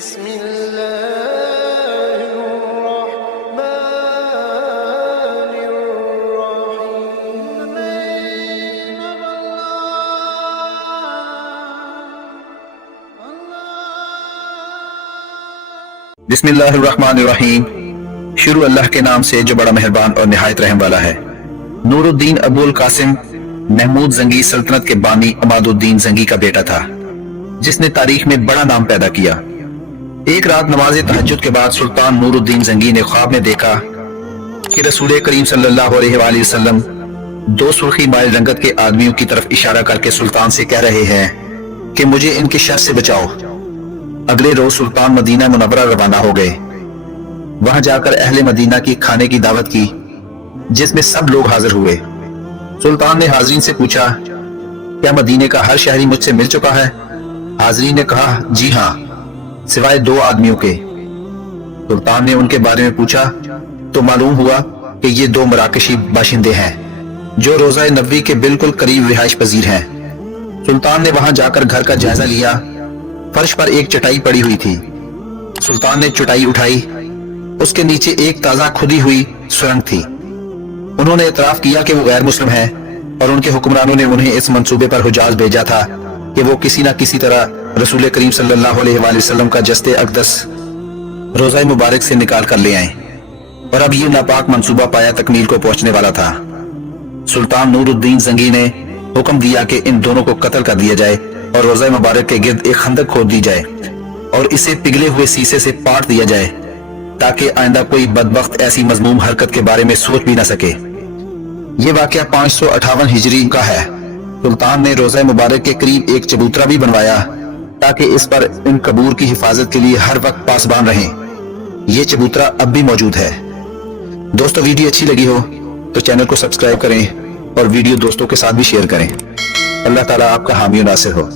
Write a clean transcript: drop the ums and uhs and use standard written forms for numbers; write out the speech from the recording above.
بسم الله الرحمن الرحيم. بسم اللہ الرحمن الرحیم. شروع اللہ کے نام سے جو بڑا مہربان اور نہایت رحم والا ہے. نور الدین ابو القاسم محمود زنگی سلطنت کے بانی عماد الدین زنگی کا بیٹا تھا، جس نے تاریخ میں بڑا نام پیدا کیا. ایک رات نماز تہجد کے بعد سلطان نور الدین زنگی نے خواب میں دیکھا کہ رسول کریم صلی اللہ علیہ وآلہ وسلم دو سرخی مائل رنگت کے آدمیوں کی طرف اشارہ کر کے سلطان سے کہہ رہے ہیں کہ مجھے ان کے شر سے بچاؤ. اگلے روز سلطان مدینہ منورہ روانہ ہو گئے. وہاں جا کر اہل مدینہ کی کھانے کی دعوت کی، جس میں سب لوگ حاضر ہوئے. سلطان نے حاضرین سے پوچھا، کیا مدینے کا ہر شہری مجھ سے مل چکا ہے؟ حاضرین نے کہا، جی ہاں، سوائے دو آدمیوں کے. سلطان نے ان کے بارے میں پوچھا تو معلوم ہوا کہ یہ دو مراکشی باشندے ہیں جو روضہ نبوی کے بالکل قریب رہائش پذیر ہیں. سلطان نے وہاں جا کر گھر کا جائزہ لیا. فرش پر ایک چٹائی پڑی ہوئی تھی. سلطان نے چٹائی اٹھائی. اس کے نیچے ایک تازہ کھدی ہوئی سرنگ تھی. انہوں نے اعتراف کیا کہ وہ غیر مسلم ہیں اور ان کے حکمرانوں نے انہیں اس منصوبے پر حجاز بھیجا تھا کہ وہ کسی نہ کسی طرح رسول کریم صلی اللہ علیہ وآلہ وسلم کا جسد اقدس روضہ مبارک سے نکال کر لے آئیں، اور اب یہ ناپاک منصوبہ پایا تکمیل کو پہنچنے والا تھا. سلطان نور الدین زنگی نے حکم دیا کہ ان دونوں کو قتل کر دیا جائے اور روضہ مبارک کے گرد ایک خندق کھود دی جائے اور اسے پگھلے ہوئے سیسے سے پاٹ دیا جائے تاکہ آئندہ کوئی بدبخت ایسی مذموم حرکت کے بارے میں سوچ بھی نہ سکے. یہ واقعہ 558 ہجری کا ہے. سلطان نے روضہ مبارک کے قریب ایک چبوترا بھی بنوایا تاکہ اس پر ان قبور کی حفاظت کے لیے ہر وقت پاسبان رہیں. یہ چبوترا اب بھی موجود ہے. دوستو، ویڈیو اچھی لگی ہو تو چینل کو سبسکرائب کریں اور ویڈیو دوستوں کے ساتھ بھی شیئر کریں. اللہ تعالیٰ آپ کا حامی و ناصر ہو.